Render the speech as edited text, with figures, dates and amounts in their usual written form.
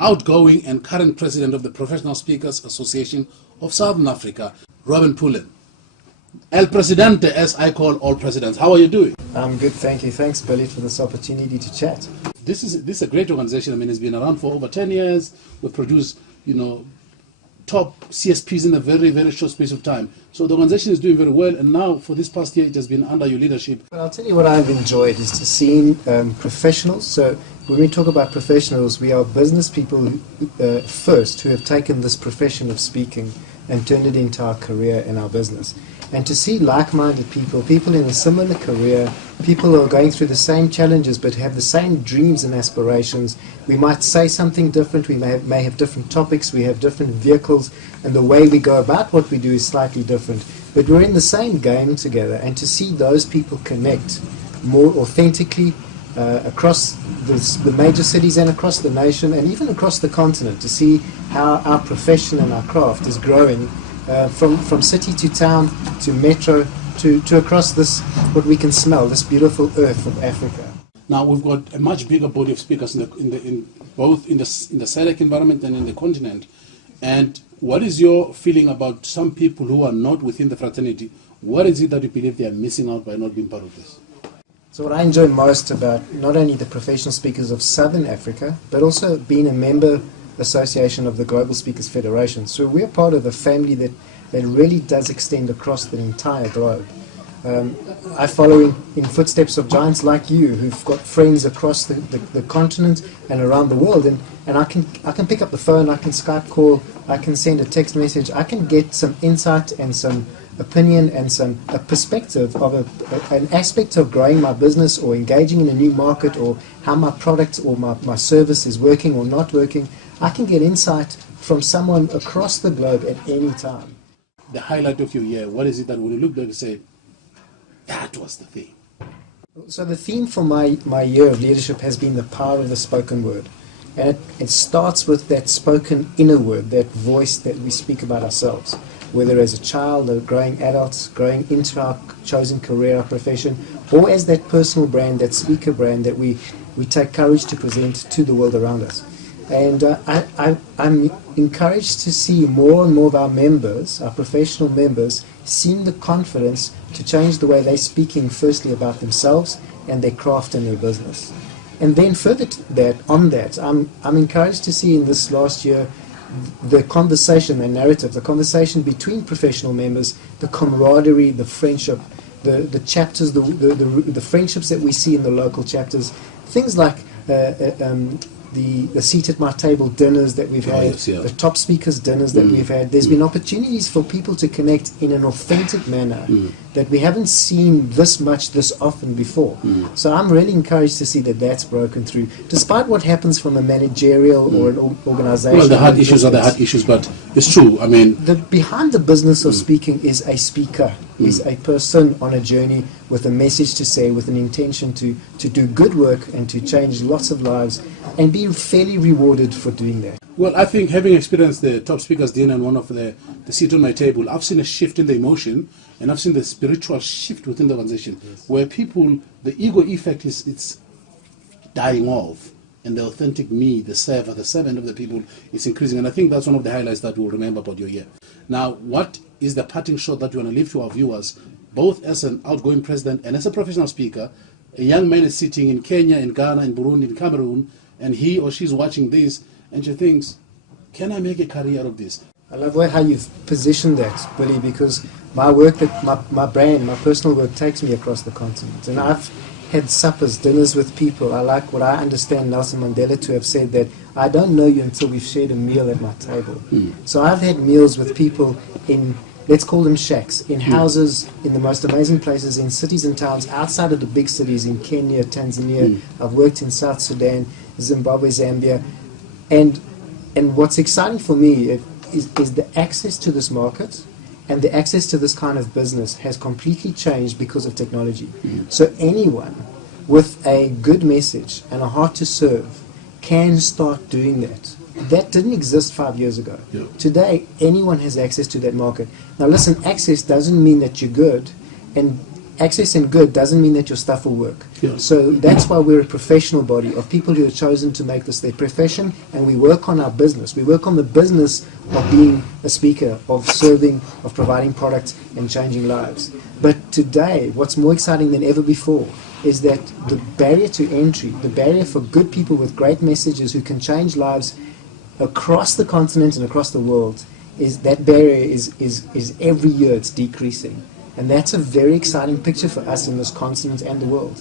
outgoing and current president of the Professional Speakers Association of Southern Africa, Robin Pullen. El Presidente, as I call all presidents. How are you doing? I'm good, thank you. Thanks, Billy, for this opportunity to chat. This is a great organization. I mean, it's been around for over 10 years. We've produced, top CSPs in a very, very short space of time. So the organization is doing very well, and now for this past year, it has been under your leadership. Well, I'll tell you what I've enjoyed is to see professionals. So when we talk about professionals, we are business people first who have taken this profession of speaking and turned it into our career and our business. And to see like-minded people in a similar career, people who are going through the same challenges but have the same dreams and aspirations. We might say something different, we may have different topics, we have different vehicles, and the way we go about what we do is slightly different. But we're in the same game together, and to see those people connect more authentically across the major cities and across the nation and even across the continent, to see how our profession and our craft is growing from city to town to metro to across this, what we can smell, this beautiful earth of Africa. Now we've got a much bigger body of speakers in both in the SADC environment and in the continent. And what is your feeling about some people who are not within the fraternity? What is it that you believe they are missing out by not being part of this? So what I enjoy most about not only the professional speakers of Southern Africa, but also being a member association of the Global Speakers Federation. So we're part of a family that really does extend across the entire globe. I follow in footsteps of giants like you who've got friends across the continent and around the world, and I can pick up the phone, I can Skype call, I can send a text message, I can get some insight and some opinion and a perspective of an aspect of growing my business or engaging in a new market, or how my product or my service is working or not working. I can get insight from someone across the globe at any time. The highlight of your year, what is it that when you look back and say, that was the thing? So the theme for my year of leadership has been the power of the spoken word. And it starts with that spoken inner word, that voice that we speak about ourselves, whether as a child, a growing adult, growing into our chosen career, our profession, or as that personal brand, that speaker brand that we take courage to present to the world around us. And I'm encouraged to see more and more of our members, our professional members, seeing the confidence to change the way they're speaking firstly about themselves and their craft and their business. And then further to that, I'm encouraged to see in this last year the conversation, the narrative, the conversation between professional members, the camaraderie, the friendship, the chapters, the friendships that we see in the local chapters, things like the seat at my table dinners that we've had, the top speakers dinners that we've had. There's been opportunities for people to connect in an authentic manner that we haven't seen this often before. So I'm really encouraged to see that that's broken through, despite what happens from a managerial or an organization. Well, the hard issues are the hard issues, but it's true. I mean, behind the business of speaking is a speaker, is a person on a journey with a message to say, with an intention to do good work and to change lots of lives, and be fairly rewarded for doing that. Well, I think having experienced the top speakers dinner and one of the seat on my table, I've seen a shift in the emotion, and I've seen the spiritual shift within the organization, where people, the ego effect it's dying off, and the authentic me, the server, the servant of the people is increasing. And I think that's one of the highlights that we'll remember about your year. Now, what is the parting shot that you want to leave to our viewers, both as an outgoing president and as a professional speaker? A young man is sitting in Kenya, in Ghana, in Burundi, in Cameroon, and he or she's watching this, and she thinks, can I make a career of this? I love how you've positioned that, Billy, because my work, my brand, my personal work takes me across the continent. And I've had suppers, dinners with people. I like what I understand Nelson Mandela to have said, that I don't know you until we've shared a meal at my table. So I've had meals with people in, let's call them shacks, in houses, in the most amazing places, in cities and towns outside of the big cities, in Kenya, Tanzania. I've worked in South Sudan, Zimbabwe, Zambia. And what's exciting for me is the access to this market, and the access to this kind of business has completely changed because of technology. So anyone with a good message and a heart to serve can start doing that. That didn't exist 5 years ago. Today, anyone has access to that market. Now listen, access doesn't mean that you're good, and access and good doesn't mean that your stuff will work. Yeah. So that's why we're a professional body of people who have chosen to make this their profession, and we work on our business. We work on the business of being a speaker, of serving, of providing products and changing lives. But today, what's more exciting than ever before is that the barrier to entry, the barrier for good people with great messages who can change lives across the continent and across the world, is that barrier is every year it's decreasing. And that's a very exciting picture for us in this continent and the world.